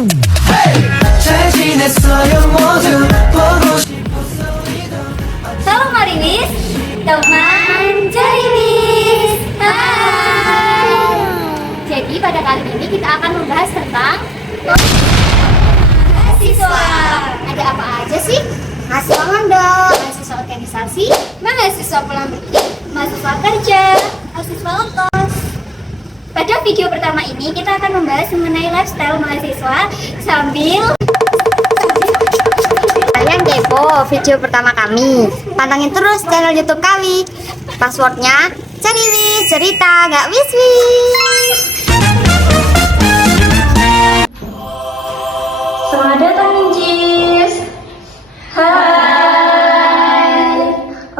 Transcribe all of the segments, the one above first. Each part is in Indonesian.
Halo Marinis, teman Jarinis. Hai. Jadi pada kali ini kita akan membahas tentang mahasiswa. Ada apa aja sih? Mahasiswa mondok, mahasiswa organisasi, mahasiswa pulang pergi, mahasiswa kerja, mahasiswa ngekos. Pada video pertama ini kita akan membahas mengenai lifestyle mahasiswa sambil Kalian kepo video pertama kami? Pantengin terus channel YouTube kami. Passwordnya Carinis Cerita Nggak Wis-wis. Selamat datang Mincis. Hai.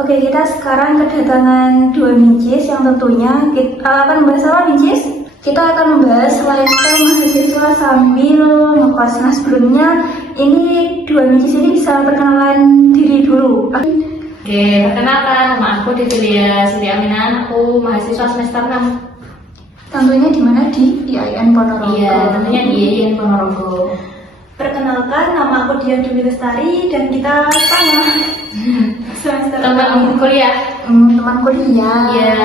Oke, kita sekarang kedatangan dua Mincis yang tentunya kita akan membahas apa Mincis? Kita akan membahas lifestyle mahasiswa sambil ngekos. Nah sebelumnya ini dua Mincis ini bisa perkenalan diri dulu. Oke, perkenalkan, nama aku Devilia Siti Aminah, aku mahasiswa semester 6. Tentunya di mana di IAIN Ponorogo. Iya, tentunya di IAIN Ponorogo. Perkenalkan, nama aku Dian Dwi Lestari dan kita sama semester Teman kuliah. teman kuliah. Iya.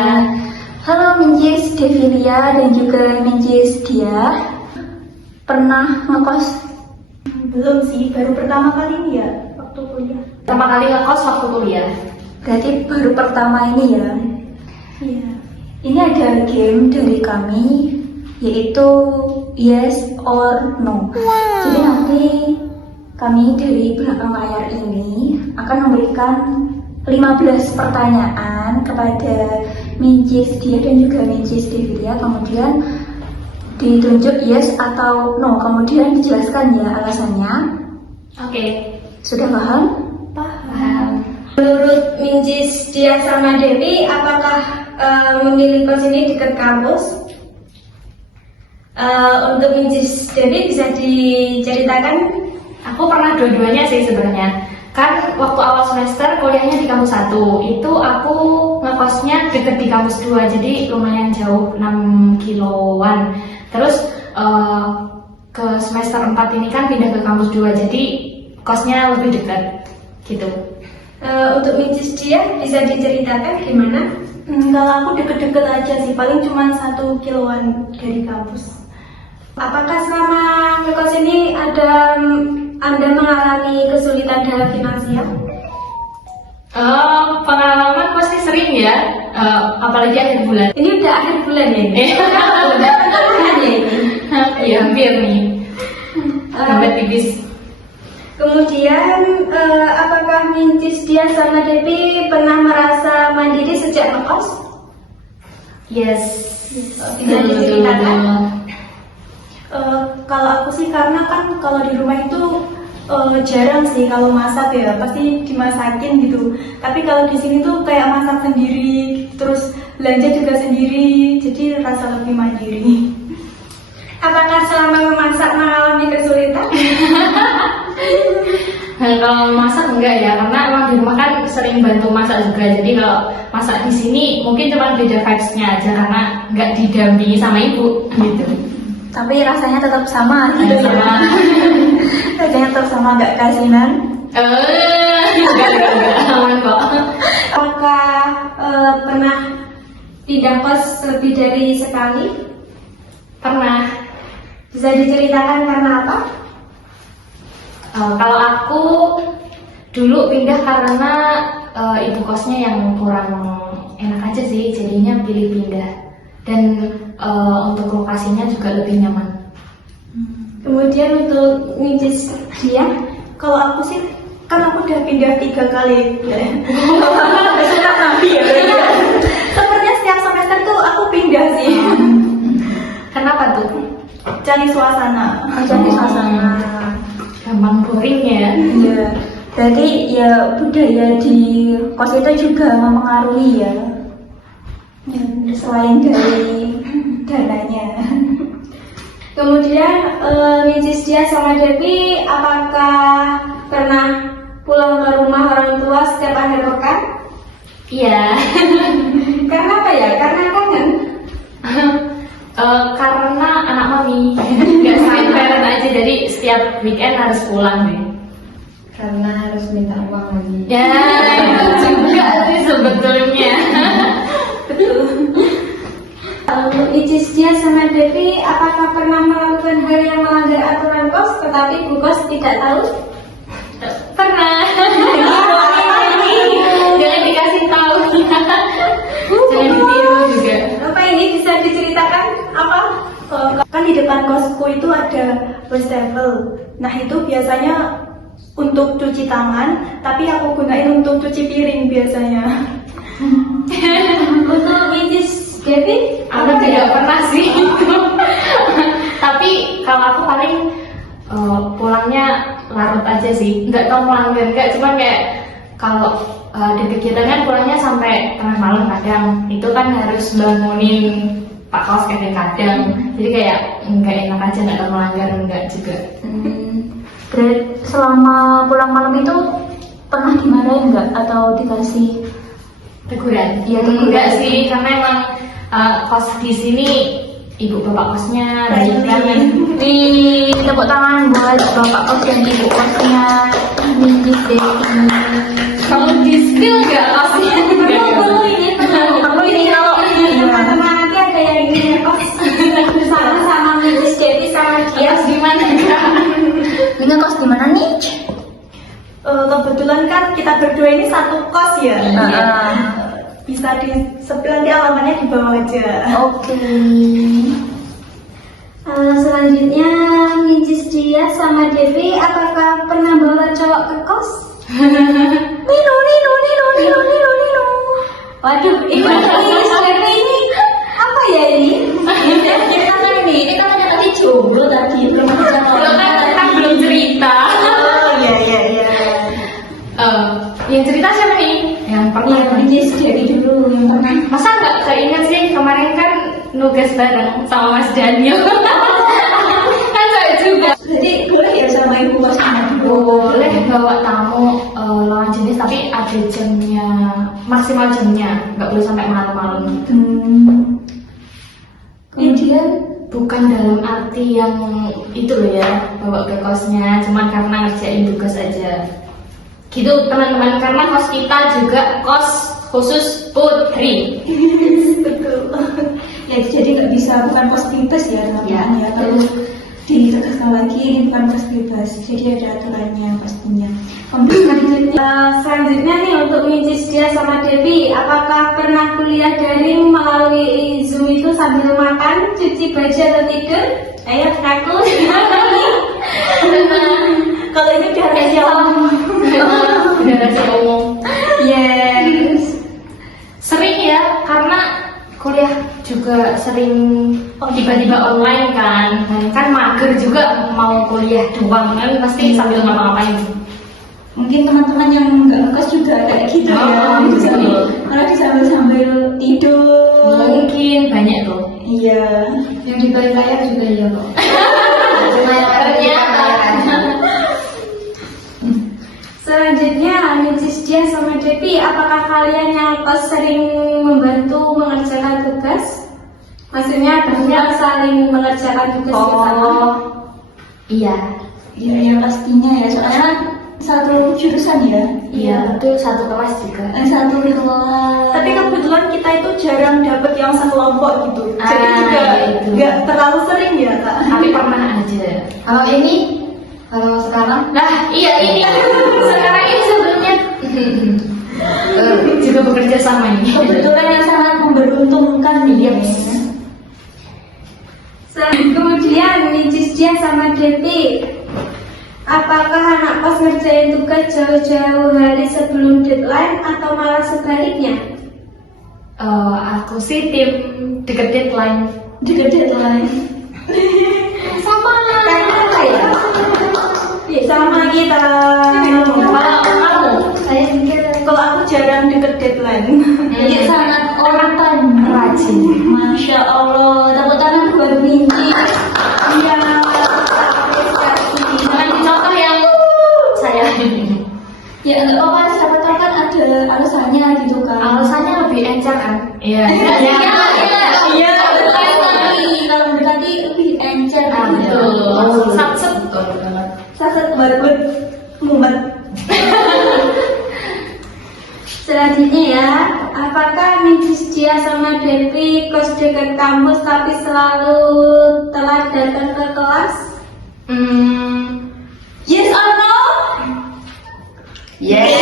Halo Mincis Devilia dan juga Mincis Dia. Pernah ngekos? Belum sih, baru pertama kali ini ya waktu kuliah. Pertama kali ngekos waktu kuliah. Berarti baru pertama ini ya? Iya. Ini ada game dari kami yaitu yes or no. Jadi nanti kami dari belakang layar ini akan memberikan 15 pertanyaan kepada Mincis Dia dan juga Mincis Devilia, kemudian ditunjuk yes atau no, kemudian dijelaskan ya alasannya. Oke. Sudah paham? Paham. Menurut Mincis Dia sama Devi, apakah memilih kos ini dekat kampus? Untuk Mincis Devi bisa diceritakan? Aku pernah dua-duanya sih sebenarnya. Kan waktu awal semester kuliahnya di kampus 1, itu aku ngekosnya deket di kampus 2, jadi lumayan jauh 6 kiloan. Terus ke semester 4 ini kan pindah ke kampus 2, jadi kosnya lebih dekat gitu. Untuk Mincis Dia bisa diceritakan gimana? Kalau aku deket-deket aja sih, paling cuma 1 kiloan dari kampus. Apakah selama ngekos ini Anda mengalami kesulitan dalam finansial? Pengalaman pasti sering ya, apalagi akhir bulan. Ini udah akhir bulan ya? Udah bulan ya ini? Iya hampir nih, sampai tipis. Kemudian, apakah Mincis Dia sama Devi pernah merasa mandiri sejak ngekos? Yes. Bisa diceritakan? Kalau aku sih karena kan kalau di rumah itu jarang sih kalau masak ya, pasti dimasakin gitu. Tapi kalau di sini tuh kayak masak sendiri, terus belanja juga sendiri, jadi rasa lebih mandiri. Apakah selama memasak mengalami kesulitan? Nah, kalau masak enggak ya, karena emang di rumah kan sering bantu masak juga. Jadi kalau masak di sini mungkin cuma beda vibes-nya aja karena nggak didampingi sama ibu gitu. Tapi rasanya tetap sama gitu ya. Sama. Rasanya tetap sama, nggak kasinan. Enggak, aman kok. Apakah pernah pindah kos lebih dari sekali? Pernah. Bisa diceritakan karena apa? Kalau aku dulu pindah karena ibu kosnya yang kurang enak aja sih, jadinya pilih pindah. Dan untuk lokasinya juga lebih nyaman. Kemudian untuk Mincis Dia, Kalau aku sih, kan aku udah pindah 3 kali. Sudah nabi ya. Sepertinya setiap semester tuh aku pindah sih. Kenapa tuh? Cari suasana. Cari suasana. Gampang boring ya. Iya. Berarti ya budaya di kos itu juga mempengaruhi ya. Ya, selain dari dananya. kemudian Mincis Dia sama Devi, apakah pernah pulang ke rumah orang tua setiap akhir pekan? Iya. Karena apa ya? Karena kangen. Karena anak mami nggak selain parent aja dan jadi setiap weekend harus pulang deh. Karena harus minta uang lagi. Ya, itu juga sih sebetulnya. Icis dia sama Devi, apakah pernah melakukan hal yang melanggar aturan kos tetapi Bu Kos tidak tahu? Pernah. Jangan dikasih tahu. Jangan ditiru juga. Apa ini bisa diceritakan apa? Kan di depan kosku itu ada wastafel. Nah itu biasanya untuk cuci tangan, tapi aku gunain untuk cuci piring biasanya. Untuk Icis Devi, Aku tidak pernah sih itu. Tapi kalau aku paling pulangnya larut aja sih. Nggak tahu melanggar nggak, cuman kayak kalau di kegiatan kan pulangnya sampai tengah malam kadang. Itu kan harus bangunin Pak Kos kadang-kadang. Jadi kayak nggak enak aja, nggak tahu melanggar nggak juga. Selama pulang malam itu pernah dimarahin nggak atau dikasih? Teguran? Iya teguran sih, karena emang kos di sini ibu bapak kosnya baik banget. Di tepuk tangan buat bapak kos dan ibu kosnya Nicis Devi. Kamu di skill nggak kosnya? perlu ini kalau teman-teman nanti ada yang ingin kos sama Icis Devi sama dia. Terus gimana kak? Ini kos di mana nih? Kebetulan kan kita berdua ini satu kos ya. Bisa di sebelah, nanti alamatnya di bawah aja. Oke. Selanjutnya Nicis dia sama Devi, apakah pernah bawa cowok ke kos? Nino. Waduh, ini Devi ini apa ya ini? Ini kan tadi jomblo tadi belum Kan belum cerita. Oh iya. Yang cerita siapa nih? Yang pernah. Nicis Devi dulu yang pernah. Masa nggak keinget sih kemarin kan nugas bareng sama Mas Daniel. Kan saya juga. Jadi boleh ya sama ibu kos? Boleh bawa tamu lawan jenis tapi ada jamnya, maksimal jamnya, nggak boleh sampai malam-malam. Kemudian Bukan dalam arti yang itu loh ya, bawa ke kosnya, cuman karena ngerjain tugas aja. Gitu teman-teman, karena kos kita juga kos khusus putri. betul. Ya jadi nggak bisa, bukan kos bebas ya namanya. Ya, Kalau ditegaskan lagi ini bukan kos bebas, jadi ada aturannya pastinya. Selanjutnya nih untuk Nicis dia sama Devi, apakah pernah kuliah daring melalui Zoom itu sambil makan, cuci baju atau tidur? Ayo aku. Kalau ini udah rahasia umum. Udah rahasia umum. Yes. Sering ya, karena kuliah juga sering tiba-tiba online kan mager juga mau kuliah doang kan pasti sambil ngapa-ngapain. Mungkin teman-teman yang nggak ngekos juga kayak gitu ya. Karena sambil tidur. Mungkin banyak loh. Iya. Yang di balik layar juga iya kok. Ternyata. Selanjutnya Nicis dia sama Devi, apakah kalian yang kos sering membantu mengerjakan tugas? Maksudnya berdua saling mengerjakan tugas bersama? Iya. Iya ya pastinya ya, soalnya kan satu jurusan ya. Iya, betul, satu kelas juga. Satu kelas. Tapi kebetulan kita itu jarang dapet yang sekelompok gitu. Jadi juga itu. nggak terlalu sering ya kak. Tapi pernah aja. Kalau sekarang Nah, iya ini. Sekarang ini sebelumnya juga bekerja sama ini. Kebetulan yang sangat memberuntungkan nih ya. Kemudian Nicis dia sama Devi, apakah anak kos ngerjain tugas jauh-jauh hari sebelum deadline atau malah sebaliknya? Aku sih tim deket deadline. Deket deadline. Sama. Apa ya? Ya sama kita. Kalau kamu, Saya pikir kalau aku jarang deket deadline. Iya, sangat on time. rajin. Masya Allah, tepuk tangan buat Minci. Iya. Jangan dicontoh yang saya. Ya nggak apa-apa, siapa tahu kan ada alasannya gitu kan. Alasannya lebih encer kan? Iya. Iya. Kalau mendekati lebih encer gitu. Betul. Satset tuh. mumet. Selanjutnya ya, apakah Mrs. Dia sama Devi kos dekat kampus tapi selalu telat datang ke kelas? Yes or no? Yes.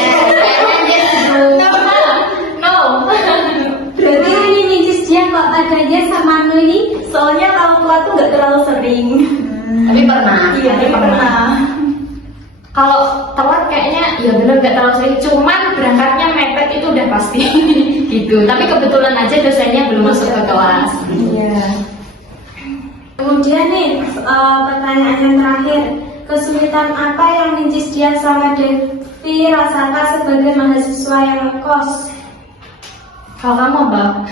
No. Berarti Mrs. Dia kok adanya sama Nuli? Soalnya kalau telat tuh nggak terlalu sering. Tapi pernah. Iya, tapi pernah. Kalau telat kayaknya ya bener nggak terlalu sering, cuman berangkatnya mepet itu udah pasti gitu. Tapi kebetulan aja dosennya belum masuk ke kelas. Iya. Kemudian nih, pertanyaan yang terakhir, kesulitan apa yang Mrs. Dia sama Devi rasakan sebagai mahasiswa yang ngekos? Kalau kamu apa?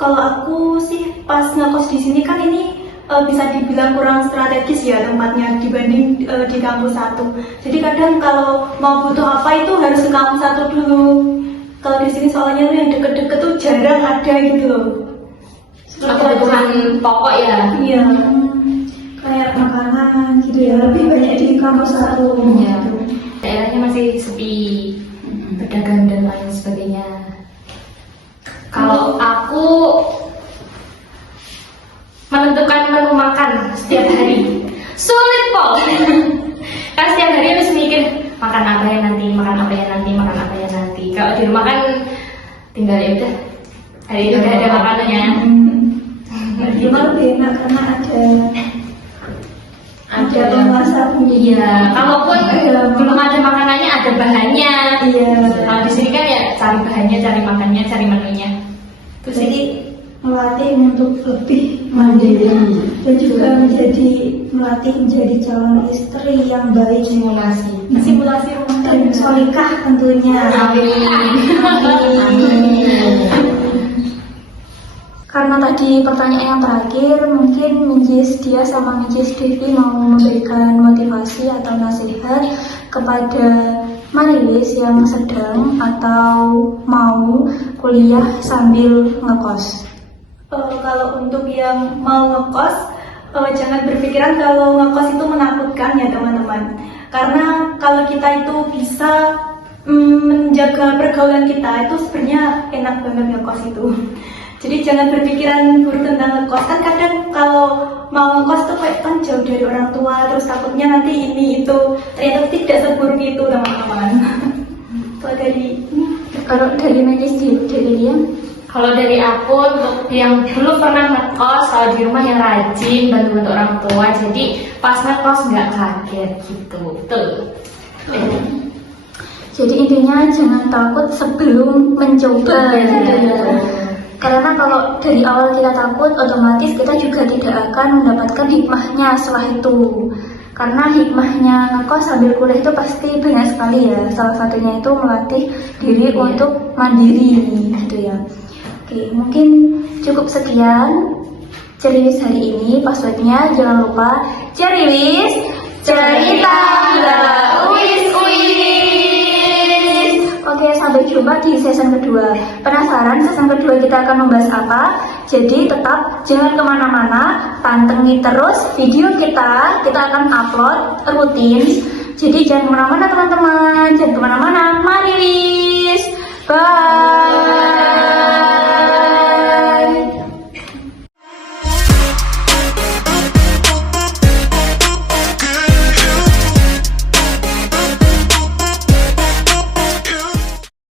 Kalau aku sih pas ngekos di sini kan ini bisa dibilang kurang strategis ya tempatnya dibanding di kampus 1. Jadi kadang kalau mau butuh apa itu harus ke kampus 1 dulu. Kalau di sini soalnya tuh yang deket-deket tuh jarang ada gitu loh. Kebutuhan pokok ya. Iya. Kayak makanan gitu ya, lebih banyak di kampus 1. Iya. Daerahnya masih sepi, pedagang dan lain sebagainya. Kalau aku menentukan menu makan setiap hari sulit kok. Kan setiap hari harus mikir makan apa ya nanti, makan apa ya nanti, makan apa ya nanti. Kalau di rumah kan tinggal ya udah hari itu udah ada makanannya. Di rumah lebih enak karena ada pemasak. Iya, kalaupun belum ada makanannya ada bahannya. Iya. Kalau di sini kan ya cari bahannya, cari makannya, cari menunya. Terus Jadi melatih untuk lebih mandiri dan juga melatih menjadi calon istri yang baik, simulasi. Simulasi rumah dan tangga. solikah tentunya. Karena tadi pertanyaan yang terakhir, mungkin Mrs. Dia sama Mrs. Devi mau memberikan motivasi atau nasihat kepada Marilis yang sedang atau mau kuliah sambil ngekos. Kalau untuk yang mau ngekos, jangan berpikiran kalau ngekos itu menakutkan ya teman-teman. Karena kalau kita itu bisa menjaga pergaulan kita itu sebenarnya enak banget ngekos itu. Jadi jangan berpikiran buruk tentang ngekos. Kan kadang kalau mau ngekos tuh kayak kan jauh dari orang tua, terus takutnya nanti ini itu, ternyata tidak seburuk itu teman-teman. Kalau dari Mrs. Devi ya? Kalau dari aku untuk yang belum pernah ngekos, kalau di rumah yang rajin bantu-bantu orang tua, jadi pas ngekos nggak kaget gitu. Tuh. Jadi intinya jangan takut sebelum mencoba gitu ya. Karena kalau dari awal kita takut, otomatis kita juga tidak akan mendapatkan hikmahnya setelah itu. Karena hikmahnya ngekos sambil kuliah itu pasti banyak sekali ya. Salah satunya itu melatih diri untuk mandiri gitu ya. Oke, mungkin cukup sekian Ceriwis hari ini. Passwordnya jangan lupa Ceriwis cerita nggak wis. Oke, sampai jumpa di season kedua. Penasaran season kedua kita akan membahas apa? Jadi tetap jangan kemana-mana, pantengin terus video kita akan upload rutin. Jadi jangan kemana-mana teman-teman, jangan kemana-mana. Mari wis, bye.